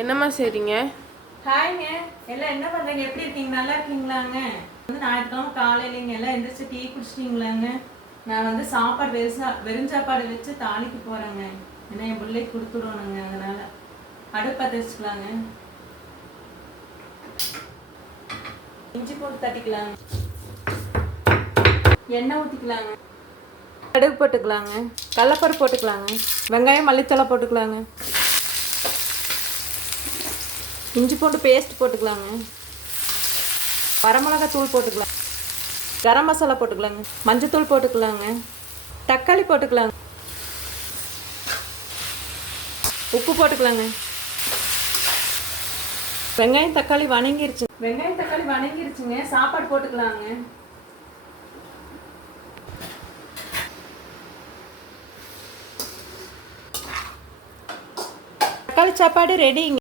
என்னம்மா செய்றீங்க? ஹாய்ங்க. எல்லாம் என்ன பண்றீங்க? எப்படி இருக்கீங்க? நல்லா இருக்கீங்களாங்க? ஞாயிற்றுக்கிழமை காலையிலங்க எல்லாம் எந்திரிச்சு டீ குடிச்சிட்டீங்களாங்க? நான் சாப்பாடு வெறும் சாப்பாடு வச்சு தாளிக்கு போறேங்க. ஏன்னா என் பிள்ளைக்கு கொடுத்துடணுங்க. அதனால அடுப்பு பற்ற வச்சுக்கலாங்க. இஞ்சி போட்டு தட்டிக்கலாங்க. எண்ணெய் ஊற்றிக்கலாங்க. கடுகு போட்டுக்கலாங்க. கடலப்பருப்பு போட்டுக்கலாங்க. வெங்காயம் மல்லித்தழை போட்டுக்கலாங்க. இஞ்சி பூண்டு பேஸ்ட் போட்டுக்கலாங்க. வரமிளகாய் தூள் போட்டுக்கலாம். கரம் மசாலா போட்டுக்கலாங்க. மஞ்சத்தூள் போட்டுக்கலாங்க. தக்காளி போட்டுக்கலாங்க. உப்பு போட்டுக்கலாங்க. வெங்காயம் தக்காளி வணங்கிருச்சுங்க. சாப்பாடு போட்டுக்கலாங்க. தக்காளி சாப்பாடு ரெடிங்க.